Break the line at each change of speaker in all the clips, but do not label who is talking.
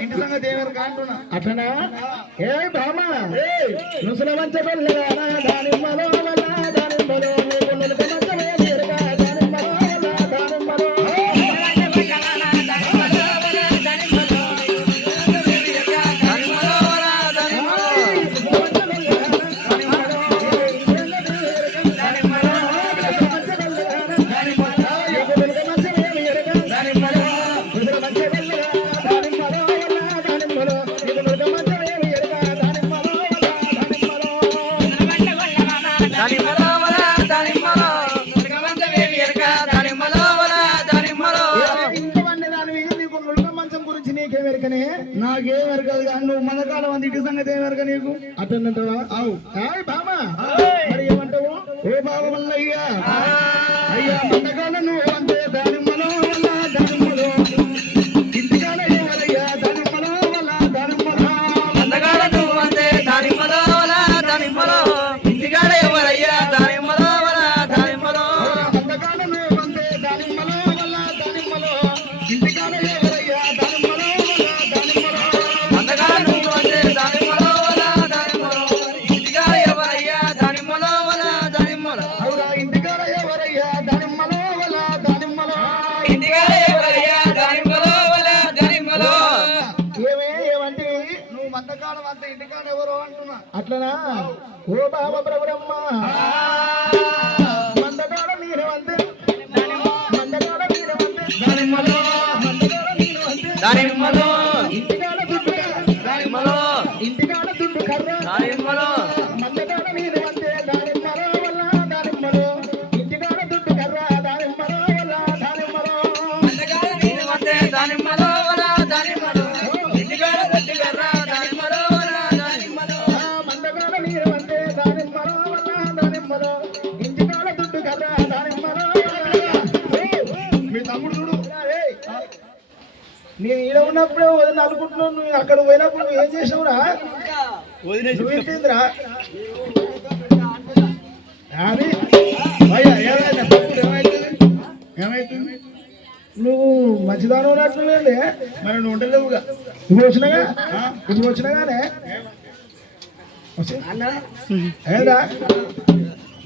ఇంటి సంగతి ఏమేరు అంటున్నా?
అట్లనా? ఏ బామ నుసుల మంచ పెళ్ళగా దానిమ్మలో వల్ల దానిమ్మలో నాకేం
ఎరకదు కానీ నువ్వు మనకాలం అంది ఇంటి సంగతి ఏం ఎరక నీకు?
అటన్నంటావా?
అవు
హాయ్ బామా మరి ఏమంటావు?
ఓ బాబు మల్లయ్యా. అయ్యా మండకాల నువ్వు అంతే దానిమ్మలో వల్ల దానిమ్మలో ఇంటికాడ
వలా దానిమ్మలో ఇంటికాడ
ఎవరు అంటున్నా.
అట్లనా? ఓ బాబా బ్రహ్మ మందకాడ మీరు అంతే మందకాడ మీరు అంతే
దానిమ్మలో
మందకాడ మీరు అంతే
దానిమ్మలో.
ఇంటికాడ నేను ఈడ ఉన్నప్పుడే వదిన అనుకుంటున్నావు నువ్వు అక్కడ పోయినప్పుడు నువ్వు ఏం చేసావురా నువ్వు ఇంతేంద్రా
అది ఏమైంది? ఏమైతుంది ఏమైతుంది
నువ్వు మంచిదానం ఉన్నట్లుండే
మరి నువ్వు ఉండలేవుగా
ఇప్పుడు వచ్చినాగా? ఇప్పుడు వచ్చినాగానే? ఏదా?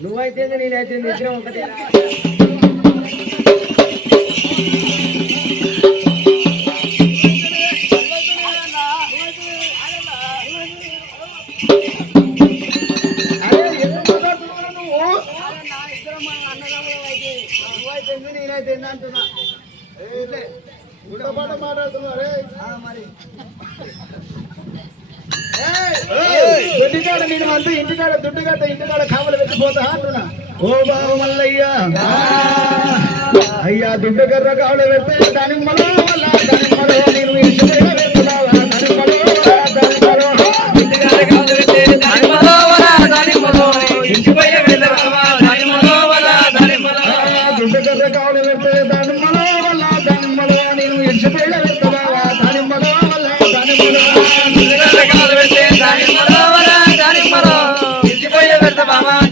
నువ్వైతే నేనైతే ఒకటే
దొడ్డికాడ నేను అంతా ఇంటికాడ దుడ్డుగాడ ఇంటికాడ కావలు పెట్టిపోతా అంటున్నా.
ఓ బాబు మల్లయ్య. అయ్యా దుడ్డు కర్ర కావలు పెడితే దానిమ్మలో వల్ల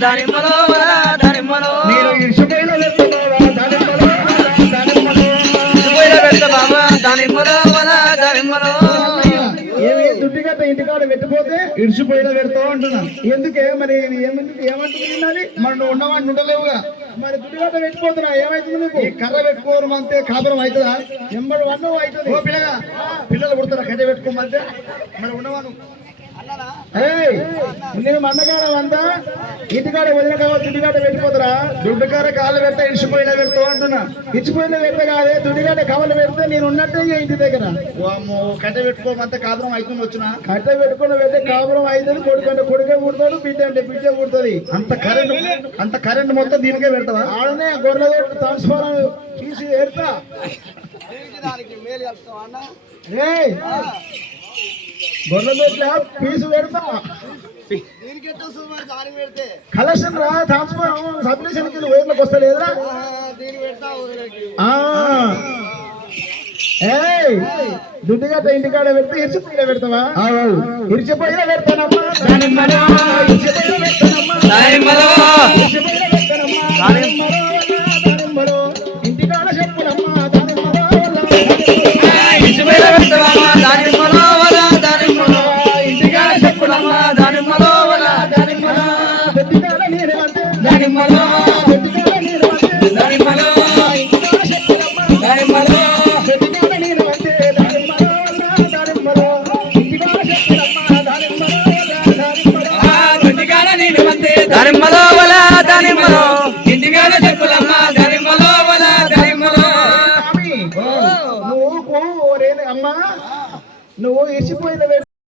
వలా దానిమ్మలో.
నేను పెడుతున్నావా దానిమ్మలో వల్ల దానిమ్మలో
ఇంటిపోయే వెళ్తావా
ఏమి దుడ్డిగట్ట ఇంటికాడ పెట్టిపోతే
ఇడిచిపోయిన పెడతావు అంటున్నా.
ఎందుకే మరి ఏమంటుంది ఏమంటుంది
మరి నువ్వు ఉన్నవాడిని ఉండలేవుగా.
మరి దుడ్డిగట్ట పెట్టిపోతున్నా ఏమైతుంది నీకు?
ఈ కర్ర పెట్టుకోవడం అంతే కాపురం అవుతుందా?
నెంబర్ వన్ అవుతుంది.
ఓ పిల్లగా పిల్లలు పుడతారా? కట్ట పెట్టుకోమంటే? మరి ఉన్నవాను
నేను మందకాడ అంతా? ఇంటికాడ వదిన కావచ్చు దుడ్డిగట్ట పెట్టిపోతురా?
దుడ్డుకార కాళ్ళు పెడతా ఇడిచిపోయిన పెడతావు అంటున్నా.
ఇచ్చిపోయిన పెడితే కాదే దుడ్డిగట్ట కవలు పెడితే నేను ఉన్నట్టే ఇంటి దగ్గర.
కట్ట పెట్టుకోమంటే కాపురం అవుతుంది వచ్చిన?
కట్ట పెట్టుకుని పెడితే కాపురం అవుతుంది కొడుకు అంటే కొడుకే పుడతాడు బిడ్డ అంటే బిడ్డే పుడుతుంది.
అంత కరెంట్ అంత కరెంట్ మొత్తం దీనికే పెడతావా?
ఆడనే గొర్రెల ట్రాన్స్ఫారం తీసి ఏయ్, గొర్రెల దొడ్ల పీసు పెడతా. కలెక్షన్ రా ట్రాన్స్ఫారం సబ్మిషన్కి వైర్లకు వస్తలేదురా. దుడ్డుగట్ట ఇంటికాడ పెడితే ఇరిచిపోయిన పెడతావా? ఇరిచిపోయిన పెడతానమ్మా. ఇరిచిపోయిన ఇంటికాడ చెప్పులమ్మా
ఇంటిపోయే